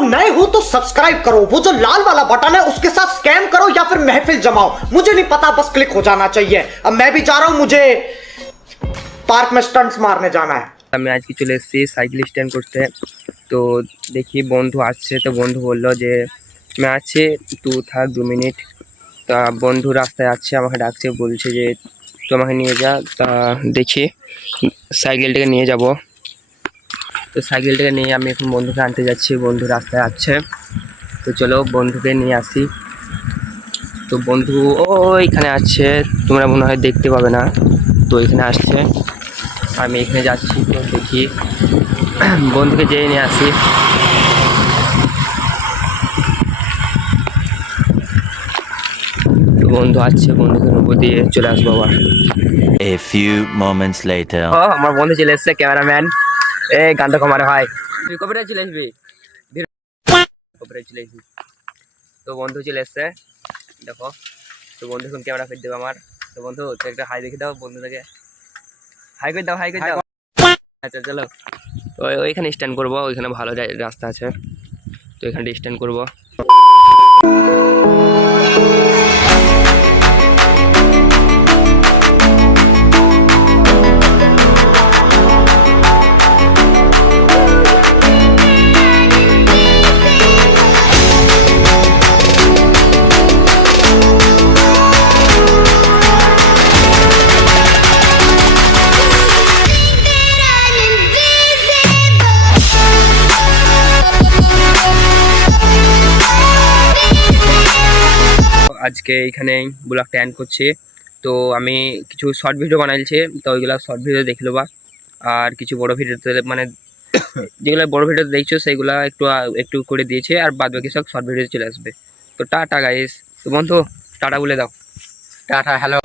लोग नए हो तो सब्सक्राइब करो, वो जो लाल वाला बटन है उसके साथ स्कैम करो या फिर महफिल जमाओ, मुझे नहीं पता, बस क्लिक हो जाना चाहिए। अब मैं भी जा रहा हूं, मुझे पार्क में स्टंट्स मारने जाना है। আমি আজকে চলে এসেছি সাইকেল স্ট্যান্ড করতে। তো দেখি বন্ধু আসছে, তো বন্ধু বললো যে আমি আছি, তুই থাক 2 মিনিট। তা বন্ধু রাস্তায় আসছে, আমাকে ডাকছে, বলছে যে তুই আমাকে নিয়ে যা। তা দেখি সাইকেলটাকে নিয়ে যাব। তো সাইকেলটাকে নিয়ে আমি এখন বন্ধুকে আনতে যাচ্ছি, বন্ধু রাস্তায় আসছে। তো চলো বন্ধুকে নিয়ে আসি। তো বন্ধু ওইখানে আছে, তোমরা মনে হয় দেখতে পাবে না। তো এখানে আসছে, আমি এখানে যাচ্ছি। তো দেখি বন্ধুকে যেয়ে নিয়ে আসি। তো বন্ধু আসছে, বন্ধুকে নেবো, দিয়ে চলে আসবো আবার। A few moments later. ও আমার বন্ধু চলে এসছে, ক্যামেরাম্যান। গানটা কমারে ভাই, তুই কবে চলে আসবি? কবে চলে আসবি? তো বন্ধু চলে এসছে, দেখো। তো বন্ধু এখন ক্যামেরা ফিট দেবো আমার। তো বন্ধু তো একটা হাই দেখে দাও, বন্ধু থেকে হাই করে দাও, হাই করে দাও। আচ্ছা চলো, তো ওইখানে স্ট্যান্ড করবো, ওইখানে ভালো রাস্তা আছে, তো এখানে স্ট্যান্ড করবো। আজকে এইখানে ব্লগটা এন্ড করছি। তো আমি কিছু শর্ট ভিডিও বানাইছি, তো ওইগুলো শর্ট ভিডিও দেখে নেবা। আর কিছু বড় ভিডিওতে মানে যেগুলো বড় ভিডিও দেখছো সেইগুলো একটু একটু করে দিয়েছে, আর বাদ বাকি সব শর্ট ভিডিও চলে আসবে। তো টাটা গাইস। তো বন্ধু টাটা বলে দাও। Tata, hello.